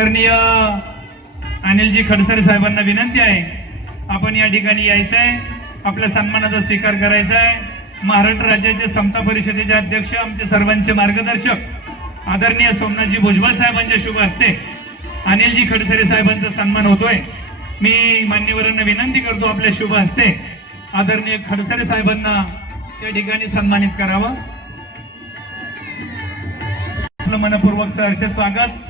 आदरणीय अनिलजी खडसरे साहेबांना विनंती आहे, आपण या ठिकाणी यायचं आहे, आपल्या सन्मानाचा स्वीकार करायचा आहे। महाराष्ट्र राज्याचे समता परिषदेचे अध्यक्ष, आमचे सर्वांचे मार्गदर्शक आदरणीय सोमनाथजी भुजबळ साहेबांच्या शुभ हस्ते अनिलजी खडसरे साहेबांचा सन्मान होतोय। मी मान्यवरांना विनंती करतो, आपल्या शुभ हस्ते आदरणीय खडसरे साहेबांना या ठिकाणी सन्मानित करावं। आपलं मनपूर्वक सहर्ष स्वागत।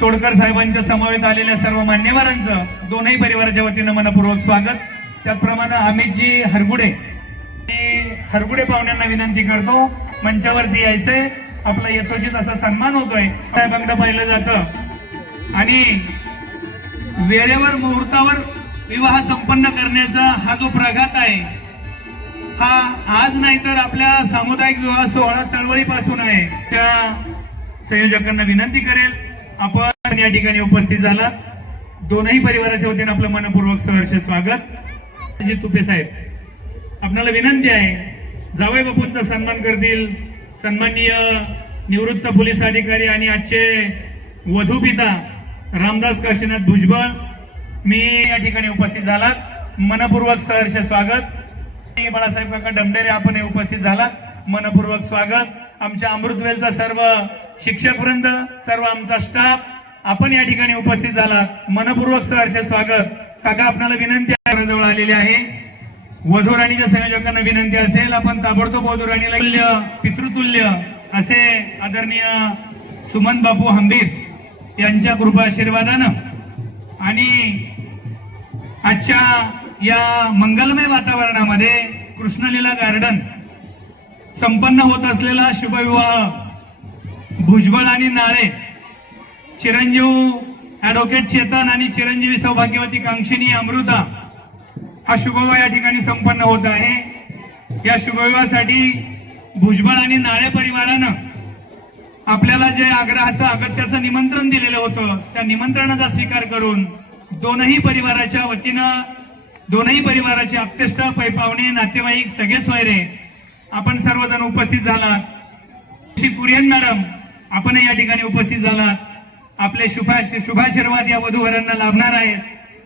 तोडकर साहेबांच्या समवेत आलेल्या सर्व मान्यवरांचं दोनही परिवाराच्या वतीनं मनपूर्वक स्वागत। त्याचप्रमाणे अमितजी हरगुडे पाहुण्यांना विनंती करतो, मंचावरती यायचंय, आपला यथोचित असा सन्मान होतोय। साहेबांकडे पाहिलं जातं आणि वेळेवर मुहूर्तावर विवाह संपन्न करण्याचा हा जो प्रघात आहे, हा आज नाही तर आपल्या सामुदायिक विवाह सोहळा चळवळीपासून आहे। त्या संयोजकांना विनंती करेल, आपण या ठिकाणी उपस्थित झाला, दोनही परिवाराच्या वतीने आपलं मनपूर्वक सहर्ष स्वागत। तुपे साहेब, आपल्याला विनंती आहे, जावई बापूंचा सन्मान करतील सन्माननीय निवृत्त पोलीस अधिकारी आणि आजचे वधू पिता रामदास काशीनाथ भुजबळ। मी या ठिकाणी उपस्थित झालात, मनपूर्वक सहर्ष स्वागत। बाळासाहेब काका डंबेरे, आपण उपस्थित झालात, मनपूर्वक स्वागत। आमच्या अमृतवेलचा सर्व शिक्षक वृंद, सर्व आमचा स्टाफ, आपण या ठिकाणी उपस्थित झालात, मनपूर्वक सहर्ष स्वागत। काका, आपल्याला विनंती आहे, जवळ आलेली आहे, वधू राणीच्या संयोजकांना विनंती असेल, आपण ताबडतोब वधू राणीला पितृतुल्य असे आदरणीय सुमन बापू हंबीर यांच्या कृपा आशीर्वादानं आणि आजच्या या मंगलमय वातावरणामध्ये कृष्णलीला गार्डन संपन्न होत असलेला शुभविवाह भुजबळ आणि नाळे, चिरंजीव ऍडव्होकेट चेतन आणि चिरंजीवी सौभाग्यवती कांक्षिणी अमृता, हा शुभविवाह या ठिकाणी संपन्न होत आहे। या शुभविवाहासाठी भुजबळ आणि नाळे परिवारानं आपल्याला जे आग्रहाचं अगत्याचं निमंत्रण दिलेलं होतं, त्या निमंत्रणाचा स्वीकार करून दोनही परिवाराच्या वतीनं, दोनही परिवाराचे आप्तेष्ट, पैपावणे, नातेवाईक, सगळे सोयरे, आपण सर्वजण उपस्थित झालात। श्री कुरियन मॅडम, आपण या ठिकाणी उपस्थित झालात, आपले शुभाशीर्वाद या वधूवरांना लाभणार आहेत।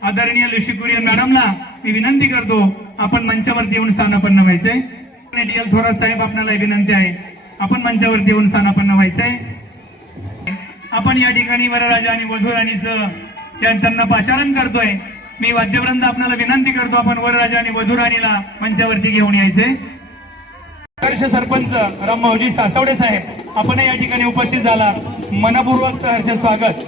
आदरणीय लुशी कुरियन मॅडमला मी विनंती करतो, आपण मंचावरती येऊन स्थानापन्न व्हायचंय। थोरात साहेब, आपल्याला विनंती आहे, आपण मंचावरती येऊन स्थानापन्न व्हायचंय। आपण या ठिकाणी वरराजा आणि वधू राणीचं त्यांना पाचारण करतोय। मी वाद्यवृंद आपल्याला विनंती करतो, आपण वरराजा आणि वधू राणीला मंचावरती घेऊन यायचे। हर्ष सरपंच रामभाऊजी सासवडे साहेब, आपण या ठिकाणी उपस्थित झाला, मनपूर्वक सहर्ष स्वागत।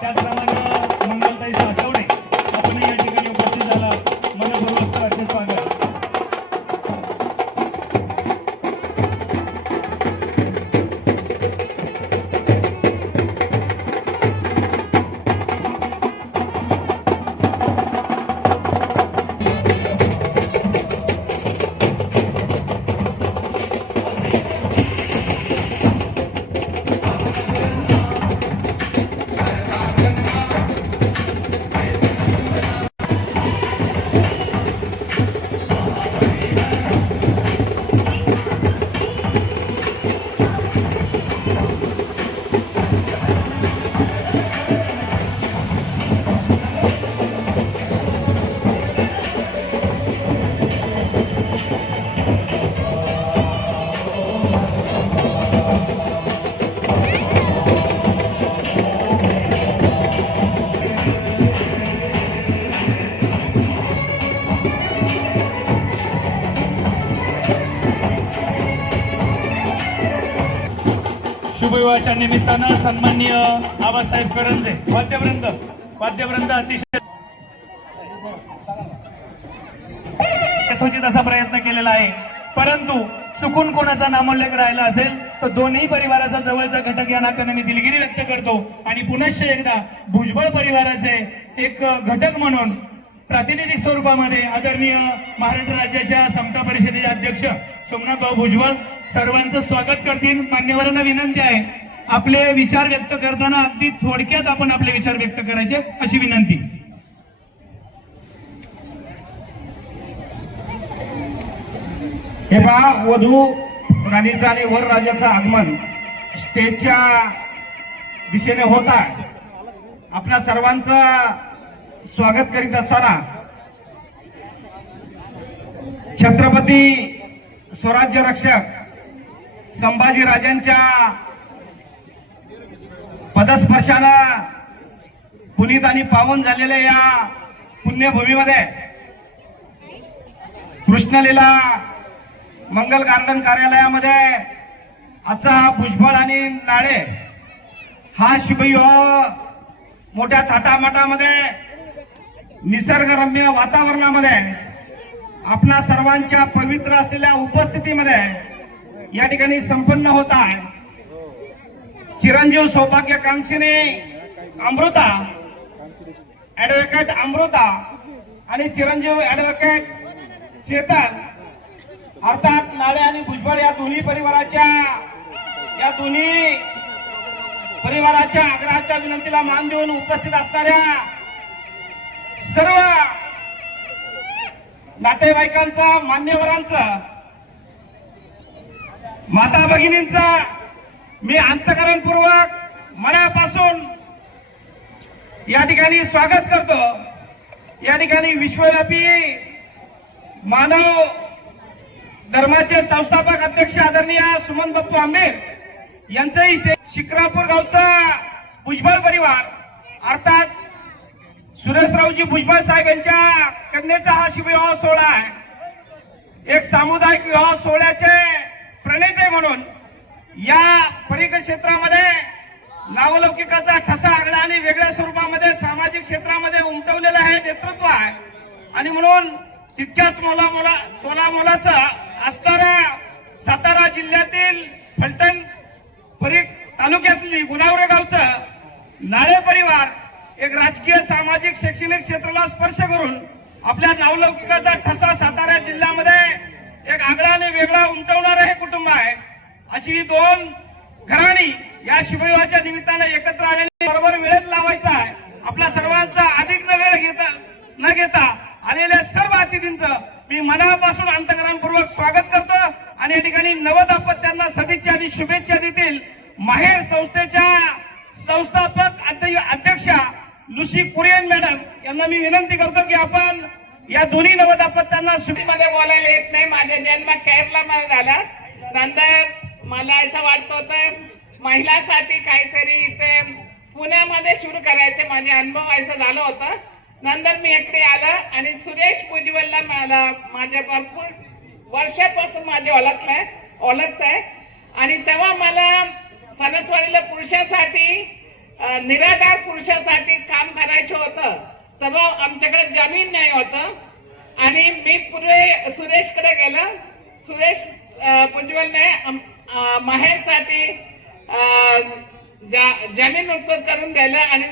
त्याचप्रमाणे मंगलताई सासवडे, आपण या ठिकाणी उपस्थित झाला, मनपूर्वक सहर्ष स्वागत। शुभविवाहाच्या निमित्तानं सन्माननीय आबासाहेब करंजे, वाद्यवृंद अतिशय यथोचित असा प्रयत्न केलेला आहे, परंतु चुकून कोणाचा नामोल्लेख राहिला असेल तर दोन्ही परिवाराचा जवळचा घटक या नात्याने मी दिलगिरी व्यक्त करतो आणि पुनश्च एकदा भुजबळ परिवाराचे एक घटक म्हणून प्रातिनिधिक स्वरूपामध्ये आदरणीय महाराष्ट्र राज्याच्या समता परिषदेचे अध्यक्ष सोमनाथभाऊ भुजबळ सर्वांचं स्वागत करतील। मान्यवरांना विनंती आहे, आपले विचार व्यक्त करताना अगदी थोडक्यात आपण आपले विचार व्यक्त करायचे अशी विनंती। हे पहा, वधू राणीचं आणि वर राजाचं आगमन स्टेजच्या दिशेने होत आहे. आपल्या सर्वांचं स्वागत करीत असताना छत्रपती स्वराज्य रक्षक संभाजी राजांच्या पदस्पर्शानं पुनीत आणि पावन झालेल्या या पुण्यभूमीमध्ये कृष्णलीला मंगल गार्डन कार्यालयामध्ये आजचा हा भुजबळ आणि नाळे हा शुभयोग मोठ्या थाटामाटामध्ये निसर्गरम्य वातावरणामध्ये आपणा सर्वांच्या पवित्र असलेल्या उपस्थितीमध्ये या ठिकाणी संपन्न होत आहे. चिरंजीव सौभाग्यकांक्षीने अमृता ऍडव्होकेट अमृता आणि चिरंजीव ऍडव्होकेट चेतन अर्थात नाळे आणि भुजबळ या दोन्ही परिवाराच्या आग्रहाच्या विनंतीला मान देऊन उपस्थित असणाऱ्या सर्व नातेवाईकांचा, मान्यवरांचा, माता भगिनींचा मी अंतःकरणपूर्वक मनापासून या ठिकाणी स्वागत करतो. या ठिकाणी विश्वव्यापी मानव धर्माचे संस्थापक अध्यक्ष आदरणीय सुमन बाप्पू आंबेर यांचंही शिक्रापूर गावचा भुजबळ परिवार अर्थात सुरेशरावजी भुजबळ साहेब यांच्या कन्येचा हा शुभविवाह सोहळा आहे. एक सामुदायिक विवाह सोहळ्याचे प्रणेते म्हणून या परिक्षेत्रामध्ये नावलौकिकाचा ठसा आगळा आणि वेगळ्या स्वरूपामध्ये सामाजिक क्षेत्रामध्ये उमटवलेलं हे नेतृत्व आहे. आणि म्हणून तितक्याच मोलाचं असणाऱ्या सातारा जिल्ह्यातील फलटण तालुक्यातली गुणावरे गावचं नाळे परिवार एक राजकीय, सामाजिक, शैक्षणिक क्षेत्राला स्पर्श करून आपल्या नावलौकिकाचा ठसा सातारा जिल्ह्यामध्ये एक आगळा आणि वेगळा उमटवणारं हे कुटुंब आहे. अशी दोन घराणी या शुभविवाहाच्या निमित्तानं एकत्र आलेली बरोबर वेळेत लावायचा आहे. आपल्या सर्वांचा अधिक वेळ न घेता आलेल्या सर्व अतिथींचं मी मनापासून अंतःकरणपूर्वक स्वागत करतो आणि या ठिकाणी नवदाम्पत्यांना सदिच्छा आणि शुभेच्छा देतील माहेर संस्थेच्या संस्थापक अध्यक्षा लुसी कुरियन मॅडम यांना मी विनंती करतो की आपण या दोन्ही नवदाम्पत्यांना मध्ये बोलायला येत नाही. माझा जन्म केरला मध्ये झाला. नंतर मला असं वाटत होतं महिलांसाठी काहीतरी इथे पुण्यामध्ये सुरू करायचे. माझे अनुभव असं झालं होतं. नंतर मी इकडे आलं आणि सुरेश भुजबळला मला माझ्या भरपूर वर्षापासून माझे ओळखत आहे आणि तेव्हा मला सणसवाडीला पुरुषासाठी निराधार पुरुषासाठी काम करायचं होतं. तेव्हा आमच्याकडे जमीन नाही होतं आणि मी पुढे सुरेशकडे गेलं. सुरेश भुजबळने माहेरसाठी जमीन उपलब्ध करून दिलं आणि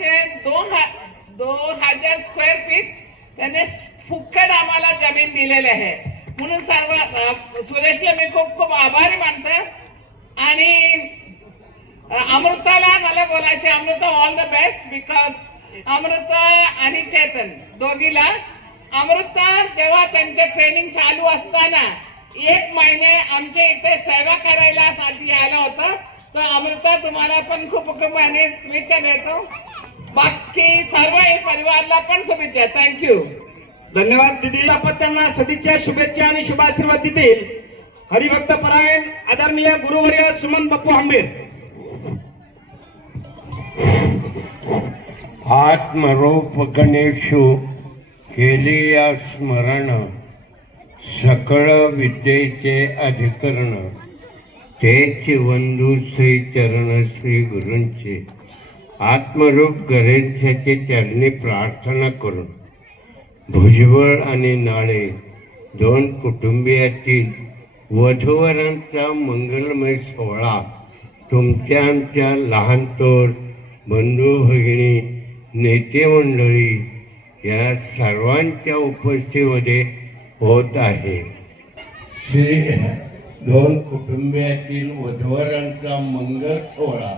ते 2000 स्क्वेअर फीट त्याने फुकट आम्हाला जमीन दिलेली आहे. म्हणून सर्व सुरेशला मी खूप खूप आभारी मानते. आणि अमृताला मला बोलायचे, Amruta all the best because Amruta आणि चेतन दोघीला. अमृता जेव्हा त्यांचे ट्रेनिंग चालू असताना 1 महिने आमच्या इथे सेवा करायला साठी आलं होतं. तर अमृता तुम्हाला पण खूप खूप आणि शुभेच्छा देतो. बाकी सर्व परिवाराला पण शुभेच्छा. थँक्यू. धन्यवाद दिदी. दाम्पत्यांना सदिच्छा, शुभेच्छा आणि शुभाशीर्वाद देतील हरिभक्त परायण आदरणीय गुरुवर्य सुमन बाप्पू आंबेर. आत्मरूप गणेशु केलिया स्मरण सकळ विद्येचे अधिकरण तेच वंदू श्री चरण श्री गुरूंचे आत्मरूप गणेशाचे चरणी प्रार्थना करून भुजबळ आणि नाळे दोन कुटुंबियातील वधूवरांचा मंगलमय सोहळा तुमच्या आमच्या लहान थोर बंधू भगिनी नेते मंडळी या सर्वांच्या उपस्थितीमध्ये होत आहे. श्री दोन कुटुंबियातील वधूवरांचा मंगल सोहळा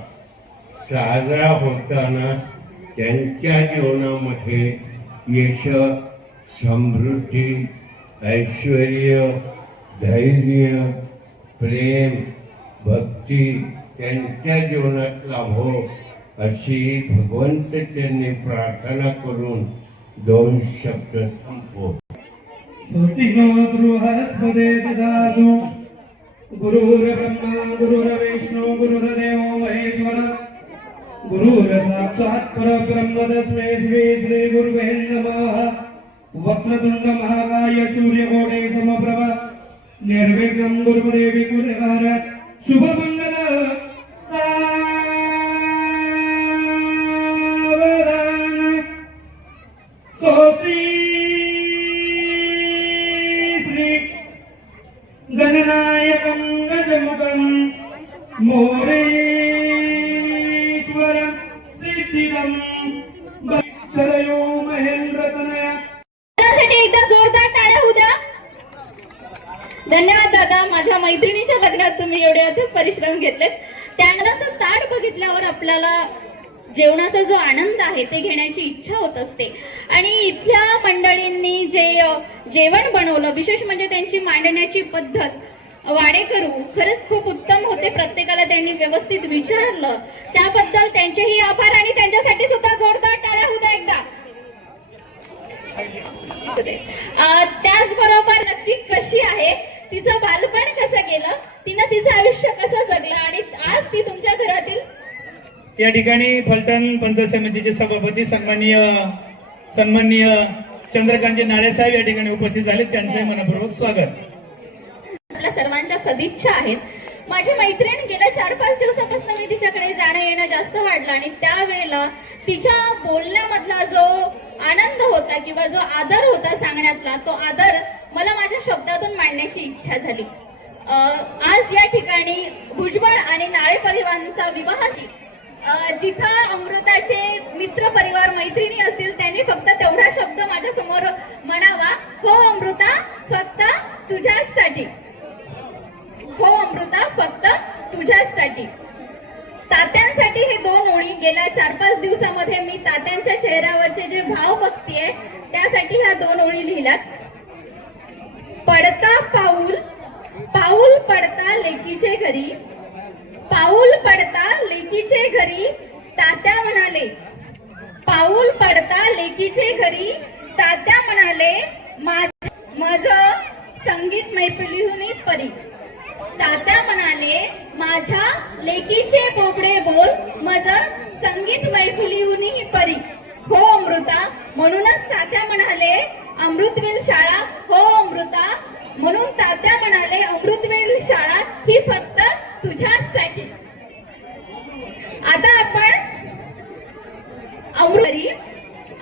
साजरा होताना त्यांच्या जीवनामध्ये यश, समृद्धी, ऐश्वर्य, धैर्य, प्रेम, भक्ती त्यांच्या जीवनात लाभो अशी भगवंत त्यांनी प्रार्थना करून 2 शब्द संपवतो. स्वस्ति नो बृहस्पते ददातु गुरुर्ब्रह्मा गुरुर्विष्णु गुरुर्देवो महेश्वर गुरुर्साक्षात् परब्रह्म तस्मै श्री गुरुवे नमः. वक्रतुंड महाकाय सूर्यकोटि समप्रभ निर्विघ्नं गुरुदेवी गुरुवार शुभमंगल सावधान. स्वस्ति श्री गणनायकं गजमुखं मोरेश्वरं सिद्धिदं सरयो महेंद्रतनया. साठी एकदा जोरदार टाळ्या होऊ द्या. धन्यवाद दादा. माझ्या मैत्रिणीच्या लग्नात तुम्ही एवढे अथक परिश्रम घेतलेत. त्यानंतर ताट बघितल्यावर आपल्याला जेवणाचा जो आनंद आहे ते घेण्याची इच्छा होत असते. आणि इथल्या मंडळींनी जे जेवण बनवलं, विशेष म्हणजे त्यांची मांडण्याची पद्धत, वाडेकरू खरंच खूप उत्तम होते. प्रत्येकाला त्यांनी व्यवस्थित विचारलं, त्याबद्दल त्यांचेही आभार. आणि त्यांच्यासाठी सुद्धा जोरदार टाळ्या होऊ द्या एकदा. त्याचबरोबर नक्की कशी आहे, तिचं बालपण कसं गेलं, तिनं तिचं आयुष्य कसं जगलं आणि आज ती तुमच्या घरातील. या ठिकाणी फलटण पंचायत समितीचे सभापती सन्माननीय चंद्रकांतजी नाळेसाहेब या ठिकाणी उपस्थित झाले. त्यांचे मनपूर्वक स्वागत. आपल्या सर्वांच्या सदिच्छा आहेत. माझी मैत्रीण गेल्या 4-5 दिवसापासून मी तिच्याकडे जाणं येणं जास्त वाढलं आणि त्यावेळेला तिच्या बोलण्यामधला जो आनंद होता किंवा जो आदर होता सांगण्यातला, तो आदर मला माझ्या शब्दातून मांडण्याची इच्छा झाली. आज या ठिकाणी भुजबळ आणि नाळे परिवारांचा विवाह, जिथं अमृताचे मित्र परिवार मैत्रिणी असतील त्यांनी फक्त तेवढा शब्द माझ्या समोर म्हणावा, हो अमृता फक्त तुझ्यासाठी, हो अमृता फक्त तुझ्यासाठी. तात्यांसाठी हे 2 ओळी गेल्या 4-5 दिवसामध्ये मी तात्यांच्या चेहऱ्यावरचे जे भाव बघतीये त्यासाठी ह्या 2 ओळी लिहिल्यात. पडता पाऊल पाऊल पडता लेकीचे घरी, पाऊल पडता लेकीचे घरी तात्या म्हणाले, पाऊल पडता लेकीचे घरी तात्या म्हणाले, माझं संगीत मैफिलीहून परी. तात्या म्हणाले, माझ्या लेकीचे बोबडे बोल माझं संगीत मैफिलीहून परी. हो अमृता. म्हणूनच तात्या म्हणाले अमृतवेल शाळा, हो अमृता. म्हणून तात्या म्हणाले अमृतवेल शाळा ही फक्त तुझ्यासाठी. आता आपण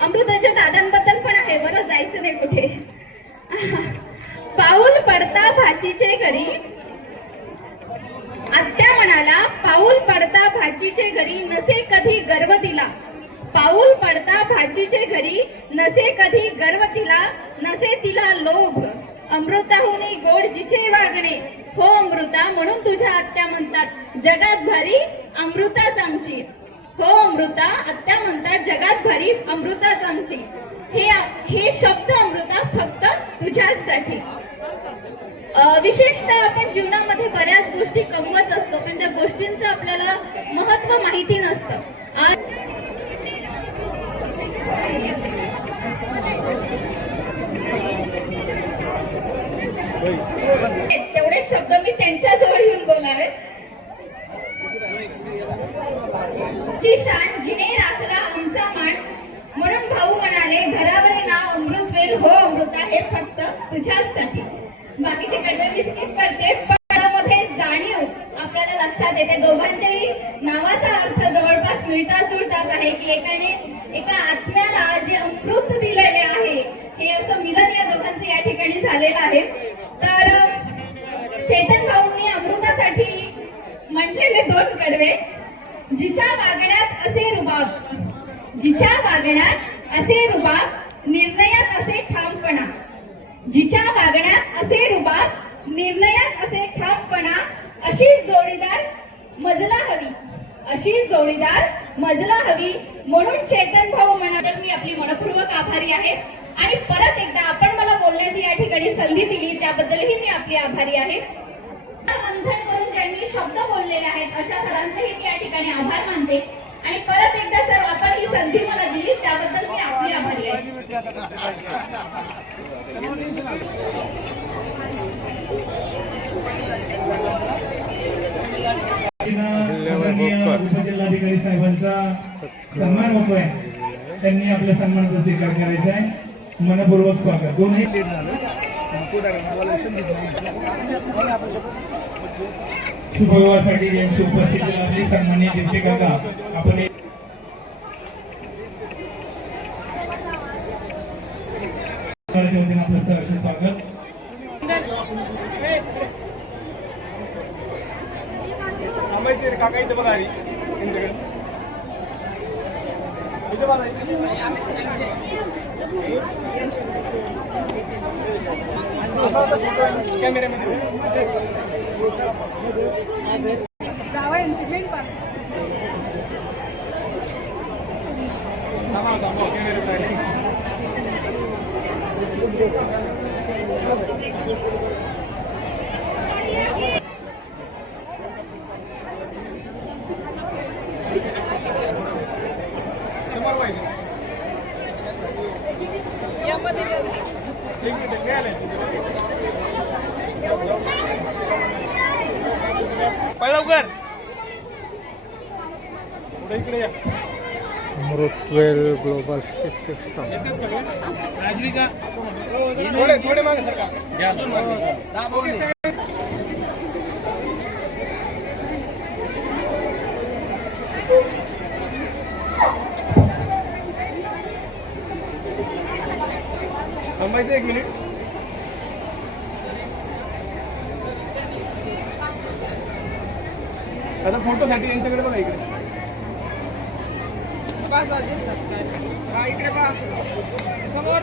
अमृताच्या दादांबद्दल पण आहे बरं, जायचं नाही कुठे. पाऊल पडता भाचीचे घरी, आत्या म्हणाला, पाऊल पडता भाचीचे घरी नसे कधी गर्व दिला, पाऊल पडता भाचीचे घरी नसे कधी गर्व दिला, नसे तिला लोभ, अमृताहुनी गोड जिचे वागणे, हो अमृता. म्हणून तुझ्या आत्या म्हणतात जगात भारी अमृताच आमची, हो अमृता. आत्या म्हणतात जगात भारी अमृताच आमची. हे शब्द अमृता फक्त तुझ्यासाठी. विशेषतः आपण जीवनामध्ये बऱ्याच गोष्टी कमवत असतो पण त्या गोष्टींचं आपल्याला महत्व माहिती नसतं. तेवढे शब्द मी त्यांच्या जवळ येऊन बोलावे. शान जिने राखला आमचा मान, म्हणून भाऊ म्हणाले घरावरील नाव अमृतवेल, हो अमृता हे फक्त तुझ्यासाठी. बाकीचे कडवे बिस्किट करते पण मध्ये जाणीव आपल्याला लक्षात येते. दोघांच्याही नावाचा अर्थ जवळपास मिळता जुळताच आहे की एका आत्म्याला जे अमृत दिलेले आहे हे असं मिलन या दोघांचं या ठिकाणी झालेलं आहे. तर चेतन भाऊंनी अमृतासाठी म्हटलेले 2 कडवे, जिच्या वागण्यात असे रुबाब, जिच्या वागण्यात असे रुबाब, निर्णयात असे ठामपणा, जिच्या वागण्यात असे रुबाब, निर्णयात असे ठामपणा, अशी जोडीदार मजला हवी, अशी जोडीदार मजला हवी. म्हणून चेतन भाऊ म्हणाले मी आपली मनपूर्वक आभारी आहे. आणि परत एकदा आपण मला बोलण्याची या ठिकाणी संधी दिली त्याबद्दलही मी आपली आभारी आहे. बंधन करून त्यांनी शब्द बोललेले आहेत अशा सरांचेही मी या ठिकाणी आभार मानते आणि परत एकदा सर आपण ही संधी मला दिली त्याबद्दल मी आपली आभारी आहे. उपजिल्हाधिकारी साहेबांचा सन्मान होतोय, त्यांनी आपल्या सन्मानाचा स्वीकार करायचा आहे. मनपूर्वक स्वागत. दोन्ही शुभविवाहासाठी यांची उपस्थिती लाभली. सन्माननीय दिप्ती काका आपण आपलं सहर्ष स्वागत. Amrutvel global system. थोडे मागे सरका. थांबायचं 1 मिनिट. आता फोटोसाठी यांच्याकडे बघा इकडे. हा इकडे पहा समोर.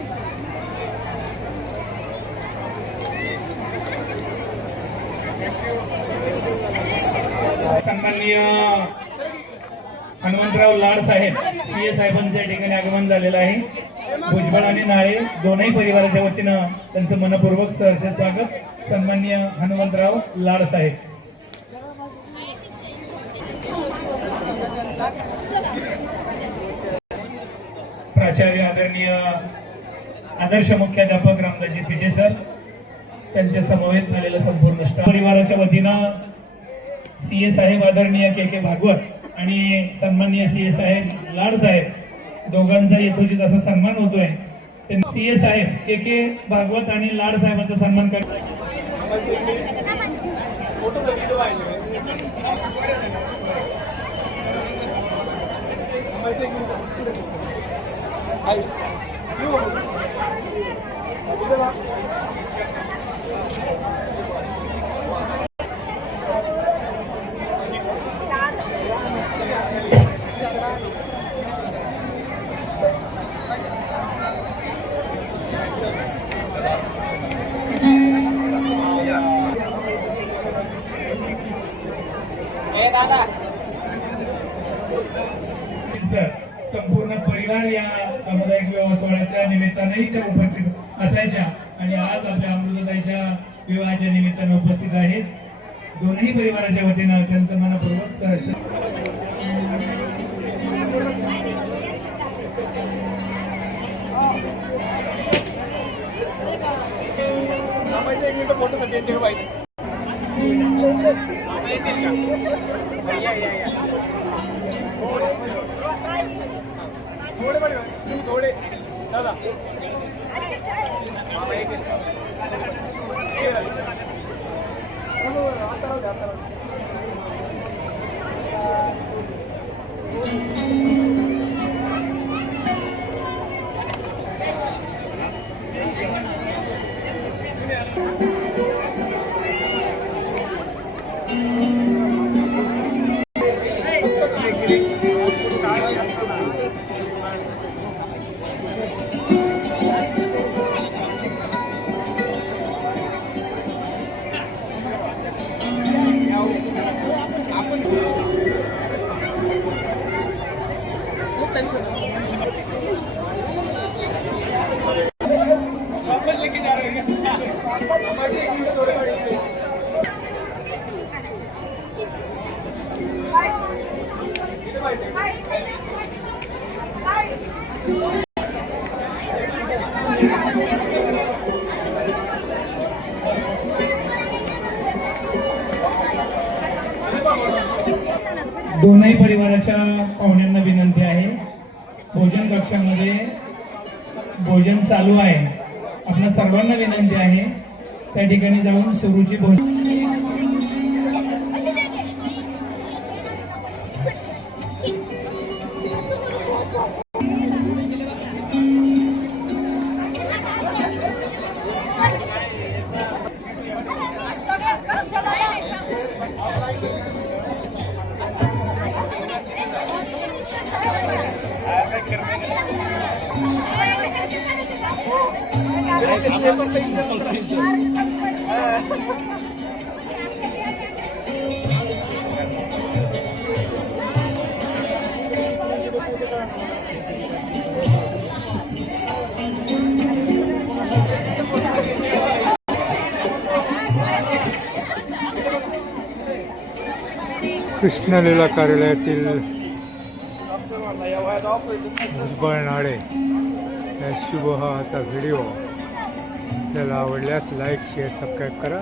सन्माननीय हनुमंतराव लाड साहेब सीए साहेबांचं या ठिकाणी आगमन झालेलं आहे. भुजबळ आणि नाळे दोनही परिवाराच्या वतीनं त्यांचं मनपूर्वक सहर्ष स्वागत. सन्माननीय हनुमंतराव लाड साहेब. प्राचार्य आदरणीय आदर्श मुख्याध्यापक रामदासजी फिटे सर, त्यांच्या समवेत झालेलं संपूर्ण स्टाफ परिवाराच्या वतीनं सीए साहेब आदरणीय के भागवत आणि सन्माननीय सीए साहेब लाड साहेब दोघांचा यथोचित असा सन्मान होतोय. सीए साहेब के भागवत आणि लाड साहेबांचा सन्मान करतात. संपूर्ण परिवार या सामुदायिक विवाह सोहळ्याच्या निमित्ताने त्या उपस्थित असायच्या आणि आज आपल्या अमृतताईच्या विवाहाच्या निमित्ताने उपस्थित आहेत. दोन्ही परिवाराच्या वतीनं त्यांचं मनपूर्वक सहर्ष. थोडे दादा दोनही परिवाराच्या पाहुण्यांना विनंती आहे, भोजन कक्षामध्ये भोजन चालू आहे. आपल्या सर्वांना विनंती आहे त्या ठिकाणी जाऊन सुरुची भोजन. कृष्णलीला कार्यालयातील भुजबळ नाळे या शुभहाचा व्हिडिओ त्याला आवडल्यास लाईक शेअर सबस्क्राईब करा.